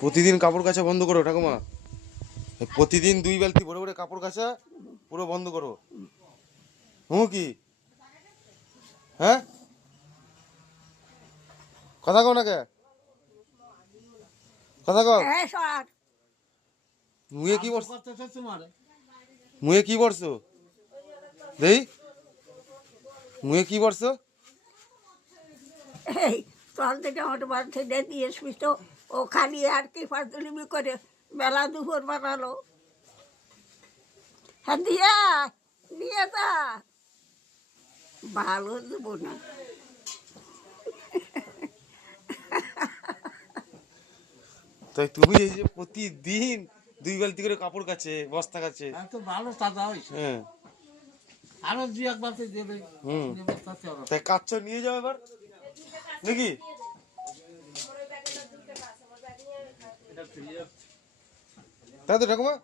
প্রতিদিন কাপড় কাচা বন্ধ করো ঠাকুমা। প্রতিদিন 2 বালতি ভরে ভরে কাপড় কাচা পুরো বন্ধ করো। কি হ্যাঁ, কথা কও না কে, কথা কও। মুয়ে কি বলছো, মুয়ে কি বলছো দেই, মুয়ে কি বলছো? এই চল থেকে আমার বাড়ি দিয়ে আসবি তো, ও খালি আর কি ফাজলিমি করে বেলা দুপুর বানালো। হ্যাঁ দিয়া নিয়ে যা, ভালো দেবো না। তাই তুমি এই যে প্রতিদিন 2 বালতি করে কাপড় কাচে বস্তা কাচে তো ভালো তাজা হয়েছে, হ্যাঁ আরো 2-1 বালতি দেবে। তাই কাচ্চা নিয়ে যাও এবার নাকি? তাই তো ঠাকুমা।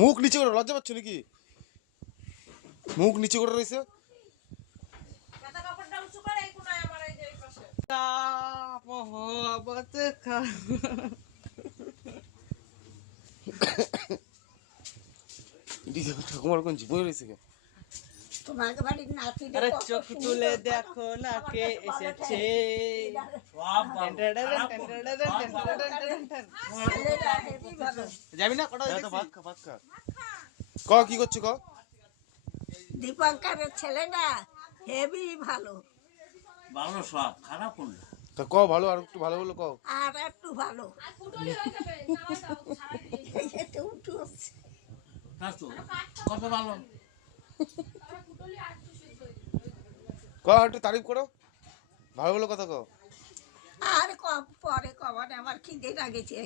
মুখ নিচে করে লজ্জা পাচ্ছ নাকি? মুখ নিচে করে রয়েছে। ঠাকুমার কোন জীবন রয়েছে কে? তোমার বাড়ির নাতি আরে চোখ তুলে দেখো না কে এসেছে। যাবি না কটা ভাত খা, ভাত খা। ক কি করছো ক? দীপঙ্করের ছেলেটা হেভি ভালো, ভালো সব খারাপ কোনটা? তা ক ভালো, আর একটু ভালো বলো ক। আর একটু ভালো এই যে তো উঠু হচ্ছে। তার তো কত ভালো। ক একটু তারিফ করো, ভালো বলো কথা ক। আর কম পরে কমানে আমার খিদে লাগেছে।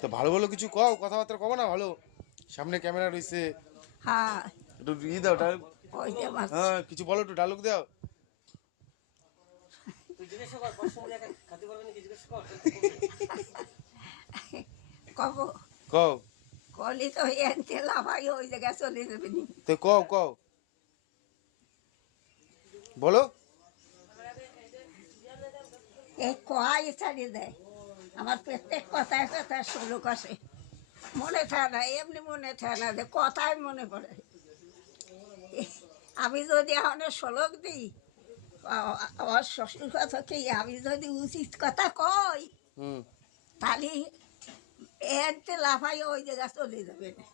তো ভালো বলো কিছু কও, কথাবার্তা কব না ভালো, সামনে ক্যামেরা রয়েছে। হ্যাঁ একটু ই দাও ডায়লগ। ওই যে আমার হ্যাঁ কিছু বলো, একটু ডায়লগ দাও। কব কও কলি তো এনতে লাভাই ওই জায়গায় চলে যাবে নি। তো কও কও বলো। এই কয়াই ছাড়িয়ে দেয় আমার প্রত্যেক কথায় কথায় শ্লোক আসে, মনে থাকে না, এমনি মনে থাকে না যে কথাই মনে পড়ে। আমি যদি এখন শ্লোক দিই, আমার শ্বশুর কথা কি, আমি যদি উচিত কথা কই হুম তাহলে এনতে লাফাই ওই জায়গা চলে যাবে না।